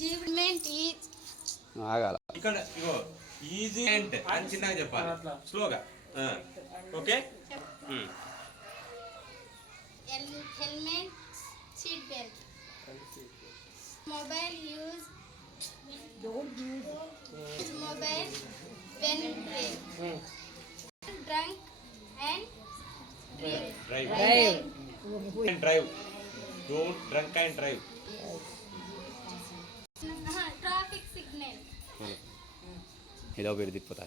Achievement is ఆగాల ఇక్కడ ఇగో ఈజీ అంటే అని చిన్నగా చెప్పాలి స్లోగా okay helmet, seat belt. Mobile use mobile when play. Drunk and drive don't drunk and drive traffic signal. ఏదో పేరు తిప్పిపోతా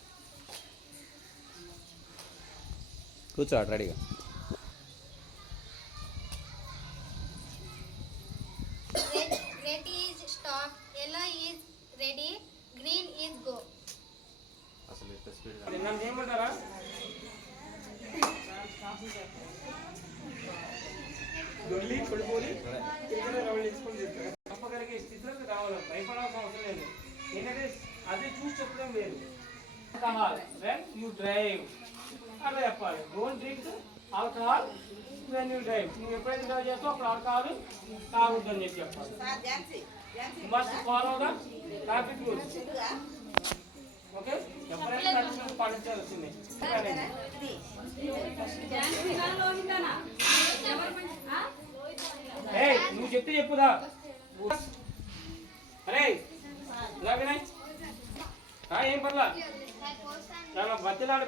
కూర్చోడు రెడీగా Red is stop, yellow is ready, green is go. అసలు ఎంత స్పీడ్ నన్ను ఏమంటారా దొల్లి పడిపోయి కింద రౌండ్ తీసుకొని తిరుగుతారు తప్పగలిగే స్థితిలోకి రావాలి భయపడాల్సిన అవసరం లేదు ఏంటంటే అదే చూసి చెప్పడం వేరు ఆల్కహాల్ వెన్ యూ డ్రైవ్ అలా చెప్పాలి don't drink alcohol when you drive నువ్వు ఎప్పుడైతే డ్రైవ్ చేస్తావు అప్పుడు ఆల్కహాల్ తాగొద్దని చెప్పాలి must follow the traffic rules okay ఎప్పుడైతే కండిషన్ పాటించాల్సిందే నువ్వు చెప్తే చెప్పుదా అరే ఇలా వినయ్ ఏం పర్లా చాలా బతిలాడు